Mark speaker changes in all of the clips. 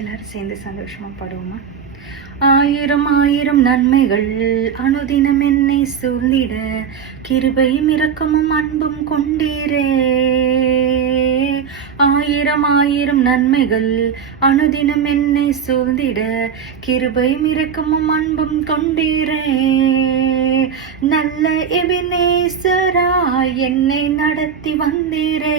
Speaker 1: எல்லாரும் சேர்ந்து சந்தோஷமா பாடுவோமா? ஆயிரம் ஆயிரம் நன்மைகள் அனுதினம் என்னை சொல்லிட கிருபையும் இரக்கமும் அன்பும் கொண்டீரே. ஆயிரம் ஆயிரம் நன்மைகள் அனுதினம் என்னை சூழ்ந்திட கிருபையும் இரக்கமும் அன்பும் கொண்டீரே. நல்ல எபினேசரா என்னை நடத்தி வந்தீரே.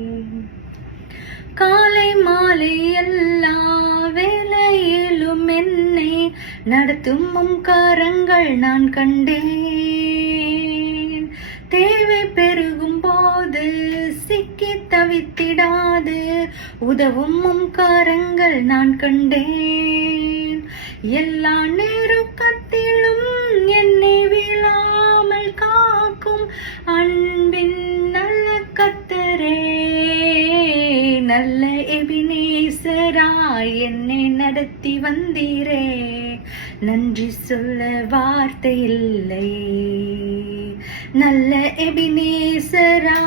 Speaker 1: காலை மாலை எல்லா வேலையிலும் என்னை நடத்தும் உம் கரங்கள் நான் கண்டேன். தேவை பெருகும் போது சிக்கி தவித்திடாது உதவும் உம் கரங்கள் நான் கண்டேன். எல்லா நேரம் எபினேசரா என்னை நடத்தி வந்தீரே. நன்றி சொல்ல வார்த்தை இல்லை. நல்ல எபினேசரா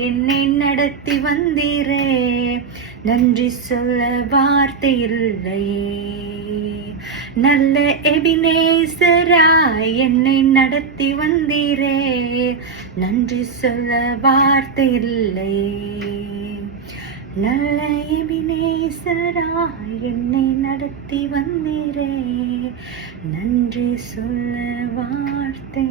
Speaker 1: என்னை நடத்தி வந்தீரே. நன்றி சொல்ல வார்த்தை இல்லை. நல்ல எபினேசரா என்னை நடத்தி வந்தீரே. நன்றி சொல்ல வார்த்தை இல்லை. நல்ல எபினேசரா என்னை நடத்தி வந்தீரே. நன்றி சொல்ல வார்த்தை